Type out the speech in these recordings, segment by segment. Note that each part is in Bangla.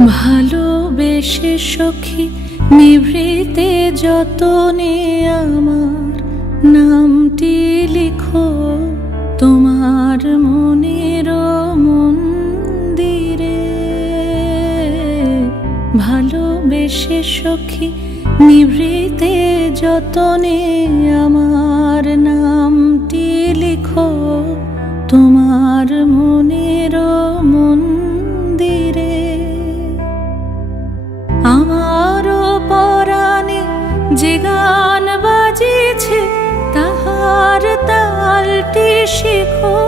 ভালোবেসে সখী নিভৃতে যতনে আমার নামটি লিখো তোমার মনের মন্দিরে। ভালোবেসে সখী নিভৃতে যতনে আমার নামটি লিখো তোমার মনের মন্দিরে। আমারও পরাণে যে গান বাজিছে তাহার তালটি শিখো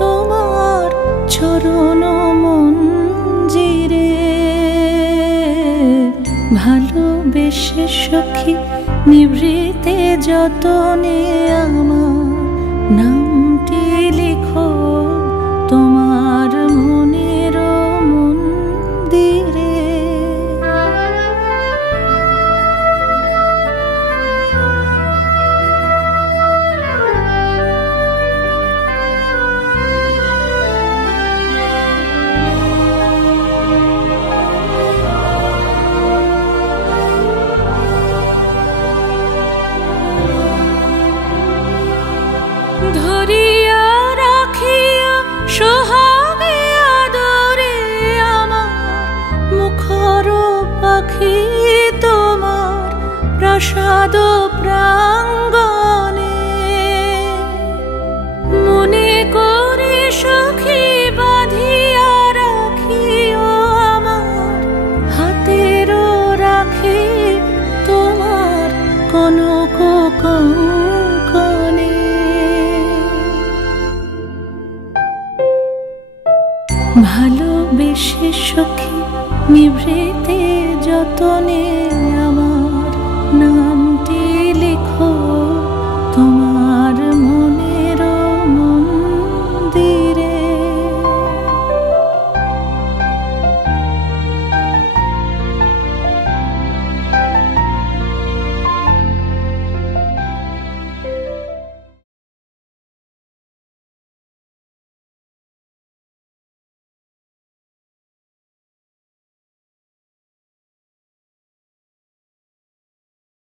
তোমার চরণ মঞ্জিরে। ভালোবেসে সখী নিভৃতে যতনে আমার নামটি লিখো তোমার মনের মন্দিরে। ধরিয়া রাখিয়া সোহাগে আদরে আমার মুখর পাখি তোমার প্রাসাদ প্রাঙ্গণে। মনে করে সখী বাঁধিয়া রাখিও আমার হাতের রাখি তোমার কনক কঙ্কণে। ভালোবেসে সখী নিভৃতে যতনে